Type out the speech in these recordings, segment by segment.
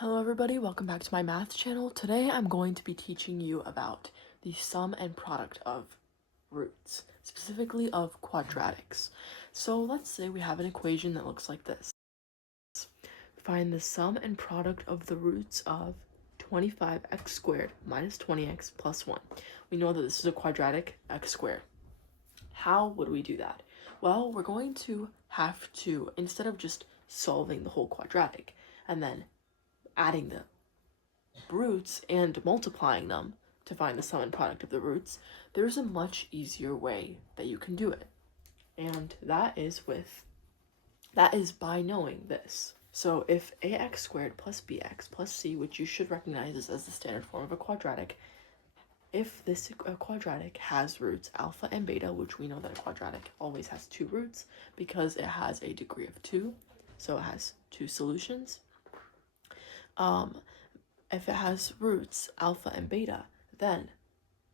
Hello everybody, welcome back to my math channel. Today I'm going to be teaching you about the sum and product of roots, specifically of quadratics. So let's say we have an equation that looks like this. Find the sum and product of the roots of 25x squared minus 20x plus 1. We know that this is a quadratic, x squared. How would we do that? Well, we're going to have to, instead of just solving the whole quadratic and then adding the roots and multiplying them to find the sum and product of the roots, there's a much easier way that you can do it. And that is by knowing this. So if ax squared plus bx plus c, which you should recognize as the standard form of a quadratic, if this quadratic has roots alpha and beta, which we know that a quadratic always has two roots because it has a degree of 2, so it has two solutions. If it has roots alpha and beta, then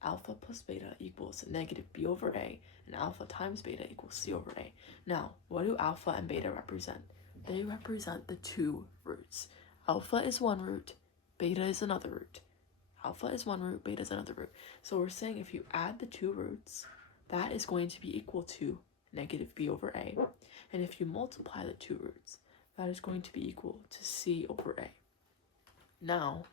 alpha plus beta equals negative b over a, and alpha times beta equals c over a. Now, what do alpha and beta represent? They represent the two roots. Alpha is one root, beta is another root. Alpha is one root, beta is another root. So we're saying if you add the two roots, that is going to be equal to negative b over a. And if you multiply the two roots, that is going to be equal to c over a. Now,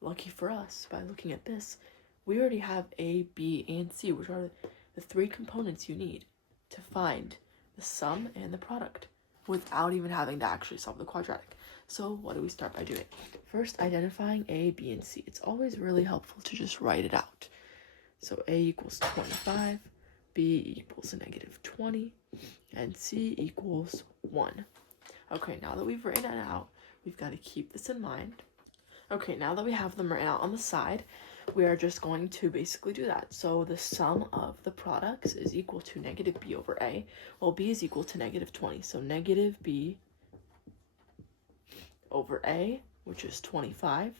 lucky for us, by looking at this, we already have A, B, and C, which are the three components you need to find the sum and the product without even having to actually solve the quadratic. So what do we start by doing? First, identifying A, B, and C. It's always really helpful to just write it out. So A equals 25, B equals a negative 20, and C equals 1. Okay, now that we've written it out, we've got to keep this in mind. Okay, now that we have them written out on the side, we are just going to basically do that. So the sum of the products is equal to negative b over a. Well, b is equal to negative 20, so negative b over a, which is 25.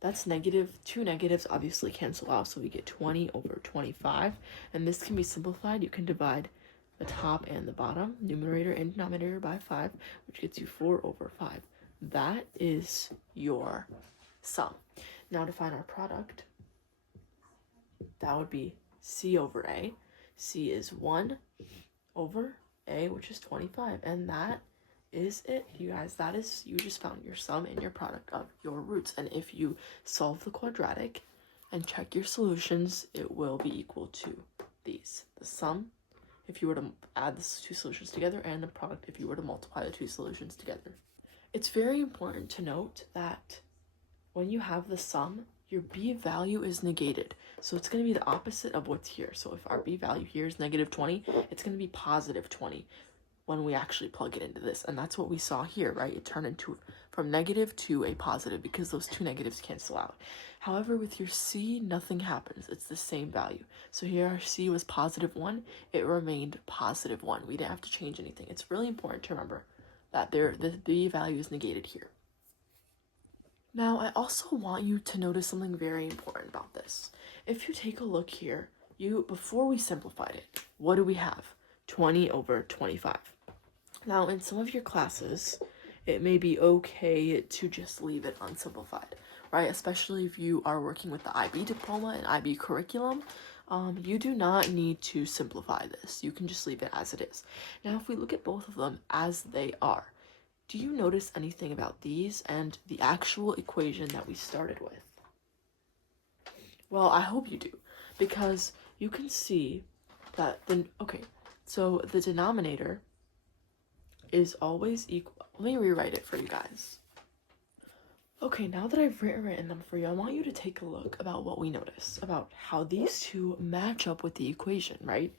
That's negative. Two negatives obviously cancel out, so we get 20 over 25. And this can be simplified. You can divide the top and the bottom, numerator and denominator, by 5, which gets you 4 over 5. That is your sum. Now to find our product, that would be c over a. C is 1 over a, which is 25. And that is it, you guys. That is, you just found your sum and your product of your roots. And if you solve the quadratic and check your solutions, it will be equal to these. The sum, if you were to add the two solutions together, and the product if you were to multiply the two solutions together. It's very important to note that when you have the sum, your b value is negated. So it's going to be the opposite of what's here. So if our b value here is negative 20, it's going to be positive 20 when we actually plug it into this. And that's what we saw here, right? It turned into from negative to a positive because those two negatives cancel out. However, with your c, nothing happens. It's the same value. So here our c was positive 1. It remained positive 1. We didn't have to change anything. It's really important to remember that the b value is negated here. Now, I also want you to notice something very important about this. If you take a look here, before we simplified it, what do we have? 20 over 25. Now, in some of your classes, it may be okay to just leave it unsimplified, right? Especially if you are working with the IB diploma and IB curriculum. You do not need to simplify this. You can just leave it as it is. Now, if we look at both of them as they are, do you notice anything about these and the actual equation that we started with? Well, I hope you do, because you can see that so the denominator is always equal. Let me rewrite it for you guys. Okay, now that I've written them for you, I want you to take a look about what we notice, about how these two match up with the equation, right?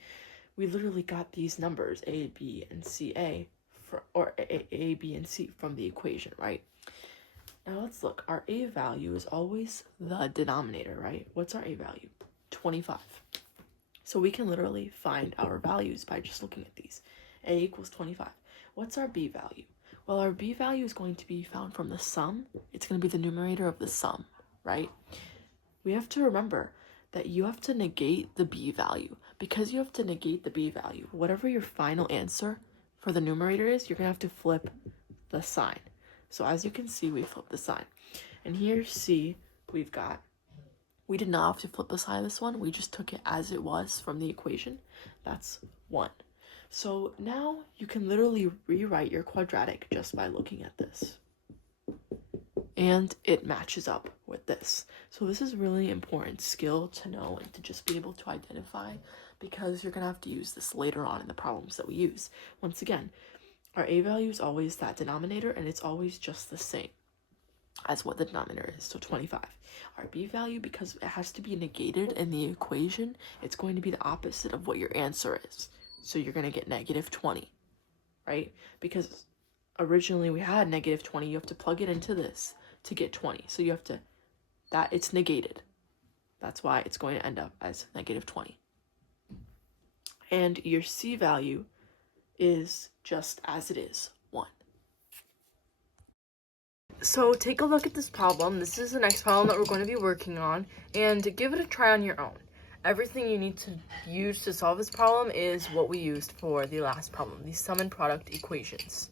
We literally got these numbers, A, B, and C, A, B, and C from the equation, right? Now let's look. Our A value is always the denominator, right? What's our A value? 25. So we can literally find our values by just looking at these. A equals 25. What's our B value? Well, our B value is going to be found from the sum. It's going to be the numerator of the sum, right? We have to remember that you have to negate the B value. Because you have to negate the B value, whatever your final answer for the numerator is, you're going to have to flip the sign. So as you can see, we flip the sign. And here, C, we did not have to flip the sign of this one. We just took it as it was from the equation. That's 1. So now you can literally rewrite your quadratic just by looking at this. And it matches up with this. So this is really important skill to know and to just be able to identify, because you're going to have to use this later on in the problems that we use. Once again, our a value is always that denominator, and it's always just the same as what the denominator is, so 25. Our b value, because it has to be negated in the equation, it's going to be the opposite of what your answer is. So you're going to get negative 20, right? Because originally we had negative 20, you have to plug it into this to get 20. So you have to, it's negated. That's why it's going to end up as negative 20. And your c value is just as it is, 1. So take a look at this problem. This is the next problem that we're going to be working on, and give it a try on your own. Everything you need to use to solve this problem is what we used for the last problem, the sum and product equations.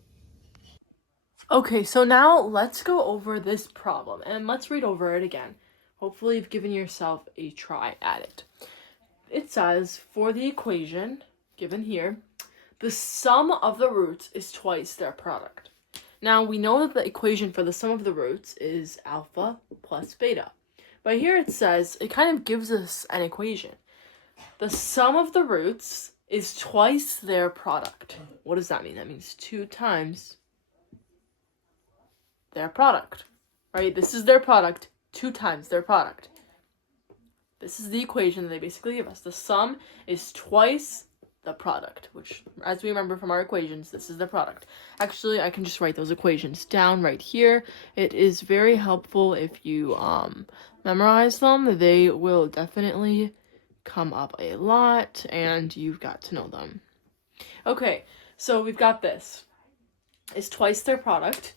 Okay, so now let's go over this problem, and let's read over it again. Hopefully you've given yourself a try at it. It says, for the equation given here, the sum of the roots is twice their product. Now, we know that the equation for the sum of the roots is alpha plus beta. But here it says, it kind of gives us an equation. The sum of the roots is twice their product. What does that mean? That means 2 times their product, right? This is their product, 2 times their product. This is the equation that they basically give us. The sum is twice the product, which, as we remember from our equations, this is the product. Actually, I can just write those equations down right here. It is very helpful if you memorize them. They will definitely come up a lot, and you've got to know them. Okay, so we've got this. It's twice their product.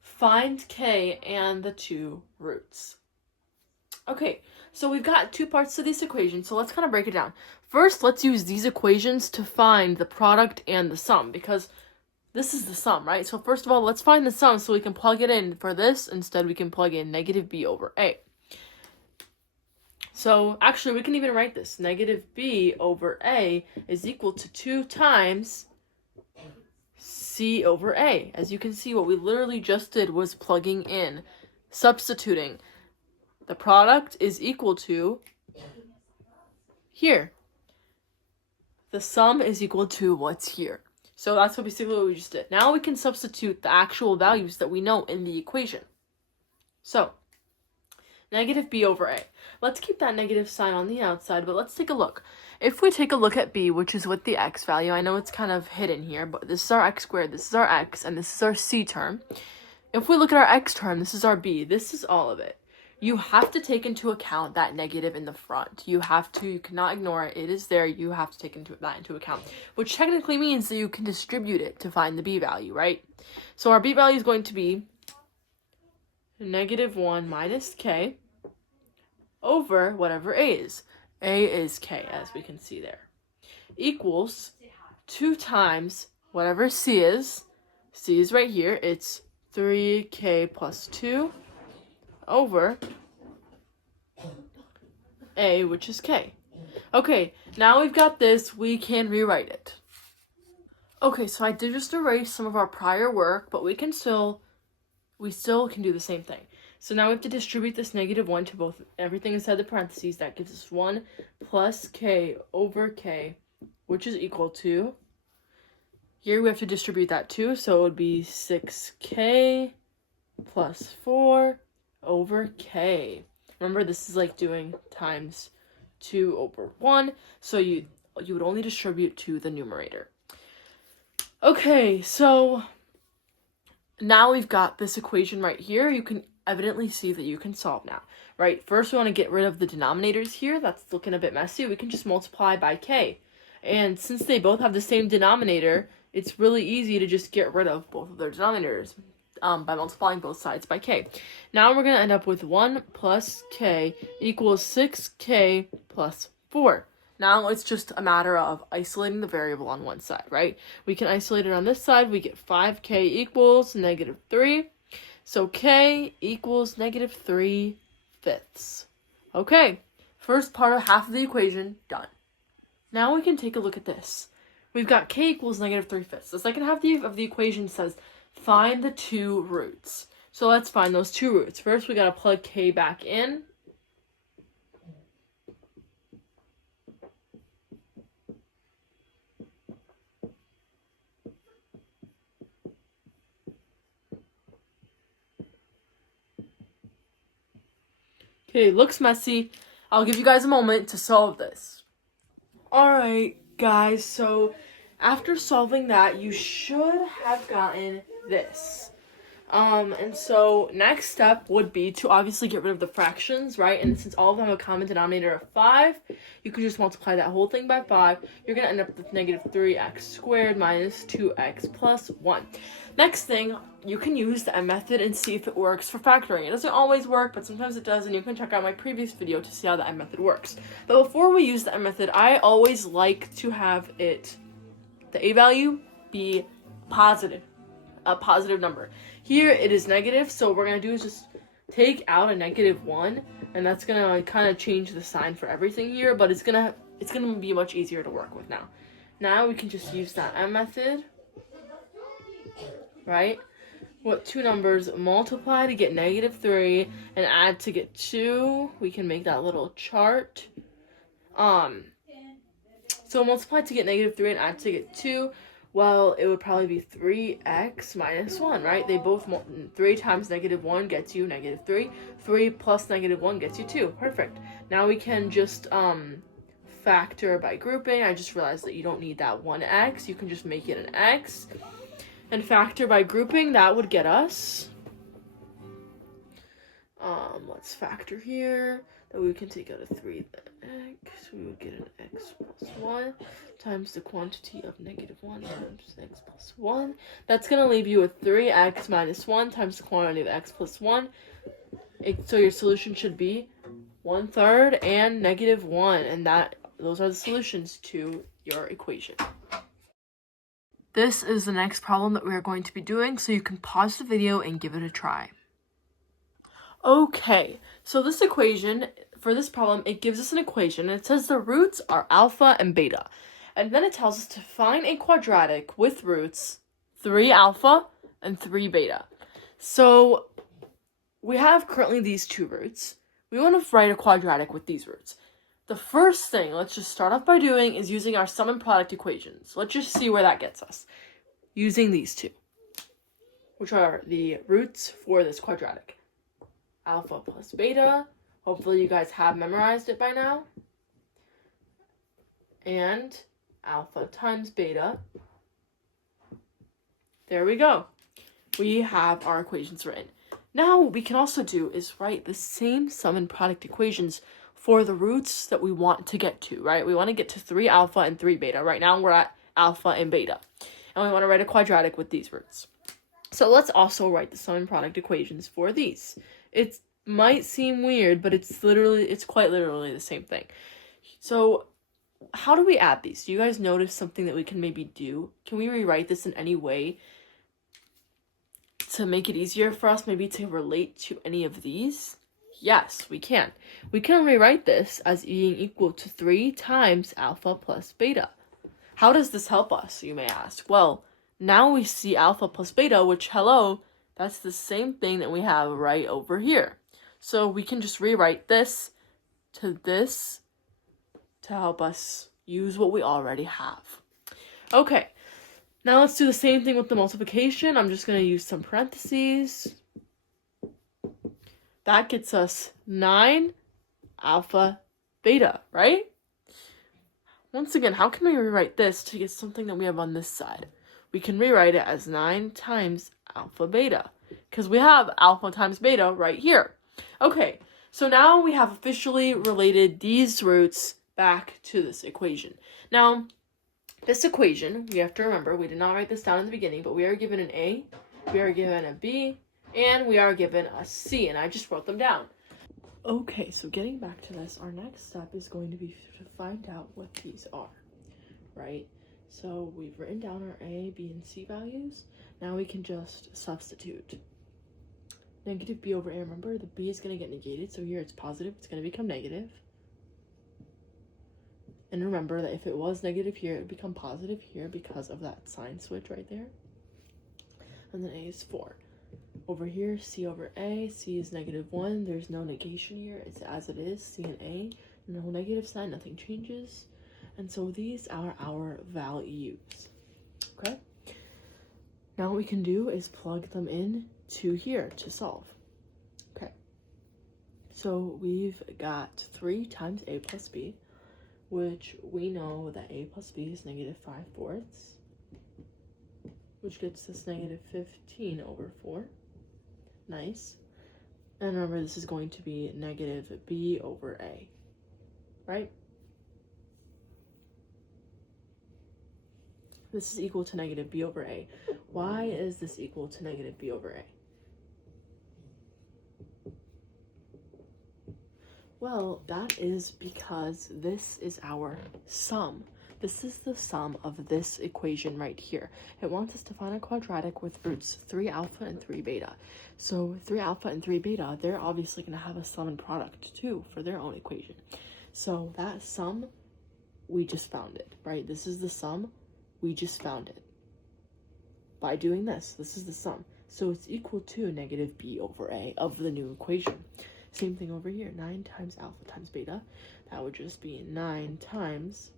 Find k and the 2 roots. Okay, so we've got 2 parts to this equation, so let's kind of break it down. First, let's use these equations to find the product and the sum, because this is the sum, right? So first of all, let's find the sum so we can plug it in. For this, instead we can plug in negative b over a. So actually, we can even write this. Negative b over a is equal to 2 times c over a. As you can see, what we literally just did was plugging in, substituting. The product is equal to, here. The sum is equal to what's here. So that's basically what we just did. Now we can substitute the actual values that we know in the equation. So, negative b over a. Let's keep that negative sign on the outside, but let's take a look. If we take a look at b, which is with the x value, I know it's kind of hidden here, but this is our x squared, this is our x, and this is our c term. If we look at our x term, this is our b, this is all of it. You have to take into account that negative in the front. You cannot ignore it. It is there. You have to take that into account, which technically means that you can distribute it to find the b value, right? So our b value is going to be negative 1 minus k over whatever a is. A is k, as we can see there, equals 2 times whatever c is. C is right here. It's 3k plus 2 over a, which is k. Okay, now we've got this, we can rewrite it. Okay, so I did just erase some of our prior work, but we still can do the same thing. So now we have to distribute this negative 1 to both, everything inside the parentheses. That gives us 1 plus k over k, which is equal to, here we have to distribute that too, so it would be 6k plus 4 over k. Remember, this is like doing times 2 over 1, so you would only distribute to the numerator. Okay, so now we've got this equation right here. You can evidently see that you can solve now, right? First, we want to get rid of the denominators here. That's looking a bit messy. We can just multiply by k. And since they both have the same denominator, it's really easy to just get rid of both of their denominators by multiplying both sides by k. Now we're going to end up with 1 plus k equals 6k plus 4. Now it's just a matter of isolating the variable on one side, right? We can isolate it on this side. We get 5k equals negative 3. So k equals negative 3/5. Okay, first part of half of the equation done. Now we can take a look at this. We've got k equals negative 3/5. The second half of the equation says find the two roots. So let's find those two roots. First, we got to plug k back in. Okay, looks messy. I'll give you guys a moment to solve this. Alright, guys, so after solving that, you should have gotten this. And so next step would be to obviously get rid of the fractions, right? And since all of them have a common denominator of 5, you can just multiply that whole thing by 5. You're going to end up with negative 3x squared minus 2x plus 1. Next thing, you can use the M method and see if it works for factoring. It doesn't always work, but sometimes it does, and you can check out my previous video to see how the M method works. But before we use the M method, I always like to have the A value be positive, a positive number. Here it is negative, so what we're going to do is just take out a -1, and that's going to kind of change the sign for everything here, but it's going to be much easier to work with now. Now we can just use that M method, right? What two numbers multiply to get -3 and add to get 2. We can make that little chart. So multiply to get -3 and add to get 2. Well, it would probably be 3x minus 1, right? They both, 3 times -1 gets you -3. 3 plus -1 gets you 2. Perfect. Now we can just factor by grouping. I just realized that you don't need that 1x. You can just make it an x. And factor by grouping, that would get us, let's factor here. That we can take out a 3, then x, we would get an x plus 1 times the quantity of -1 times x plus 1. That's going to leave you with 3x minus 1 times the quantity of x plus 1. So your solution should be 1/3 and -1, and those are the solutions to your equation. This is the next problem that we are going to be doing, so you can pause the video and give it a try. Okay, so this equation, for this problem, it gives us an equation, and it says the roots are alpha and beta. And then it tells us to find a quadratic with roots 3 alpha and 3 beta. So we have currently these two roots. We want to write a quadratic with these roots. The first thing, let's just start off by doing, is using our sum and product equations. Let's just see where that gets us. Using these two, which are the roots for this quadratic. Alpha plus beta. Hopefully you guys have memorized it by now. And alpha times beta. There we go. We have our equations written. Now what we can also do is write the same sum and product equations for the roots that we want to get to, right? We want to get to 3 alpha and 3 beta. Right now we're at alpha and beta. And we want to write a quadratic with these roots. So let's also write the sum and product equations for these. It might seem weird, but it's quite literally the same thing. So how do we add these? Do you guys notice something that we can maybe do? Can we rewrite this in any way to make it easier for us, maybe to relate to any of these? Yes, we can. We can rewrite this as being equal to 3 times alpha plus beta. How does this help us, you may ask? Well, now we see alpha plus beta, which, hello, that's the same thing that we have right over here. So we can just rewrite this to help us use what we already have. Okay, now let's do the same thing with the multiplication. I'm just going to use some parentheses. That gets us 9 alpha beta, right? Once again, how can we rewrite this to get something that we have on this side? We can rewrite it as 9 times alpha beta, because we have alpha times beta right here. Okay, so now we have officially related these roots back to this equation. Now, this equation, we have to remember, we did not write this down in the beginning, but we are given an A, we are given a B, and we are given a C, and I just wrote them down. Okay, so getting back to this, our next step is going to be to find out what these are, right? So we've written down our A, B, and C values. Now we can just substitute. Negative b over a, remember the b is going to get negated, so here it's positive, it's going to become negative. And remember that if it was negative here, it would become positive here because of that sign switch right there. And then a is 4. Over here, c over a, c is -1, there's no negation here, it's as it is, c and a, no negative sign, nothing changes. And so these are our values, okay? Now what we can do is plug them in to here to solve. Okay, so we've got 3 times a plus b, which we know that a plus b is -5/4, which gets us -15 over 4. Nice. And remember, this is going to be negative b over a, right? This is equal to negative b over a. Why is this equal to negative b over a? Well, that is because this is our sum. This is the sum of this equation right here. It wants us to find a quadratic with roots 3 alpha and 3 beta. So 3 alpha and 3 beta, they're obviously going to have a sum and product too for their own equation. So that sum, we just found it, right? This is the sum, we just found it. By doing this, this is the sum. So it's equal to negative b over a of the new equation. Same thing over here, 9 times alpha times beta. That would just be 9 times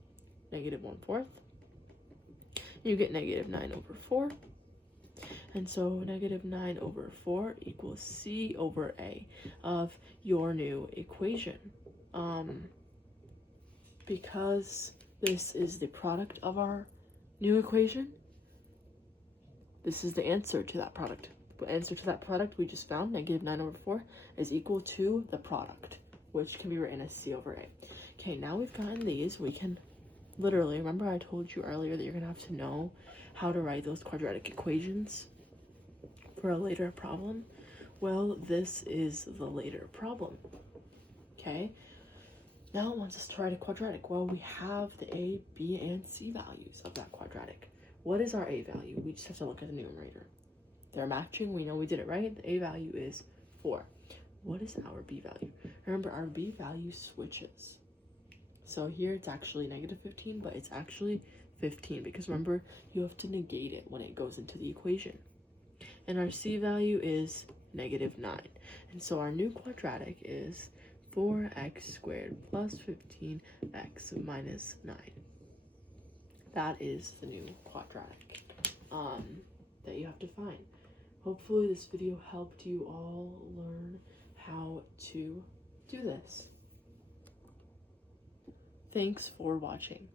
-1/4. You get -9 over 4. And so -9 over 4 equals c over a of your new equation. Because this is the product of our new equation, this is the answer to that product. The answer to that product we just found, -9 over 4, is equal to the product, which can be written as c over a. Okay, now we've gotten these, we can literally, remember I told you earlier that you're going to have to know how to write those quadratic equations for a later problem? Well, this is the later problem, okay? Now it wants us to write a quadratic. Well, we have the a, b, and c values of that quadratic. What is our a value? We just have to look at the numerator. They're matching, we know we did it right. The a value is 4. What is our b value? Remember, our b value switches. So here it's actually -15, but it's actually 15 because remember, you have to negate it when it goes into the equation. And our c value is -9. And so our new quadratic is 4x squared plus 15x minus 9. That is the new quadratic that you have to find. Hopefully this video helped you all learn how to do this. Thanks for watching.